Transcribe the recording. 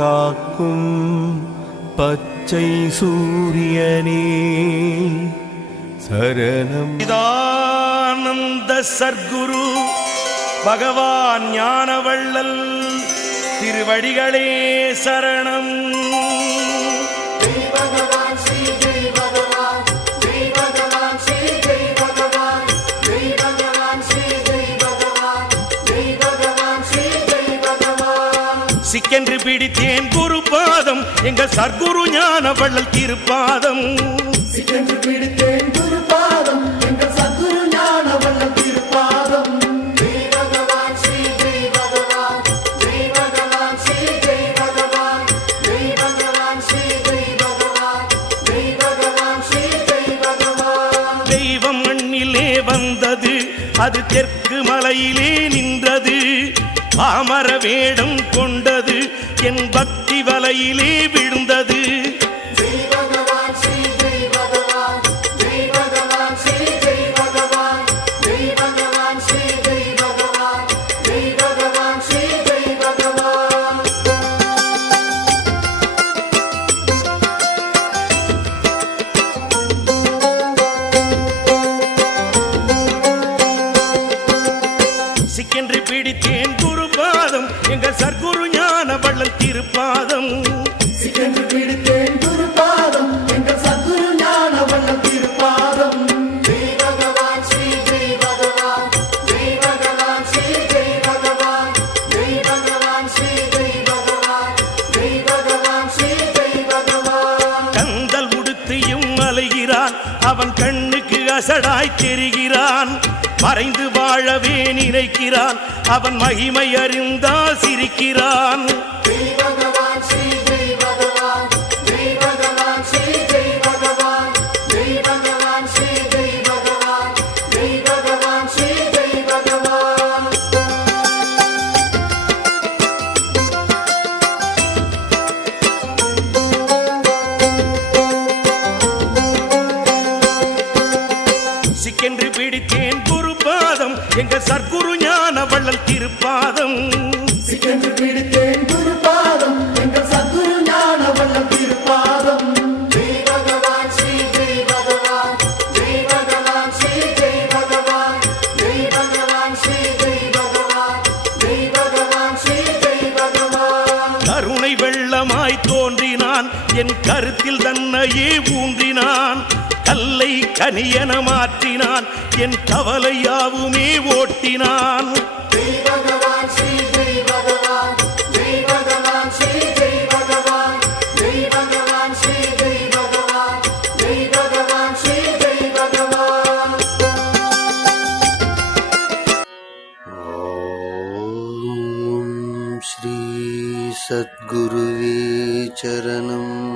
காக்கும் பச்சை சூரியனே சரணம். இதானந்த சர்க்குரு பகவான் ஞானவள்ளல் திருவடிகளே சரணம். ஸ்ரீ சிக்கென்று பிடித்தேன் குரு பாதம். எங்க சர்க்குரு திருப்பாதம். சிக்கென்று பிடித்தேன் ஞான வல்லம் திருப்பாதம். பகவான் தெய்வம் மண்ணிலே வந்தது. அது தெற்கு மலையிலே நின்றது. பாமர வேடம் கொண்டது என் பக்தி வலையிலே விழுந்தது. பிடித்தேன் குரு பாதம் எங்கள் சர்க்குரு ஞான வள்ளல் திருப்பாதம். பிடித்தேன் குருபாதம். எங்கள் சத்குரு ஞான வல்லம் திருப்பாதம். ஜெய் பகவான் ஸ்ரீ ஜெய் பகவான். ஜெய் பகவான் ஸ்ரீ ஜெய் பகவான். ஜெய் பகவான் ஸ்ரீ ஜெய் பகவான். ஜெய் பகவான் ஸ்ரீ ஜெய் பகவான். கந்தல் உடுத்தியும் அலைகிறான். அவன் கண்ணுக்கு அசடாய் தெரிகிறான். மறைந்து வாழவே நினைக்கிறான். அவன் மகிமை அறிந்தால் சிரிக்கிறான். சிக்கென்று பிடித்தேன் குரு திருப்பாதம். எங்க சர்க்குரு ஞான வள்ளல் திருப்பாதம் என் கருத்தில் தன்னையே ஊன்றினான். கல்லை கனியன மாற்றினான். என் கவலையாவுமே ஓட்டினான். सद्गुरुवे चरणम्।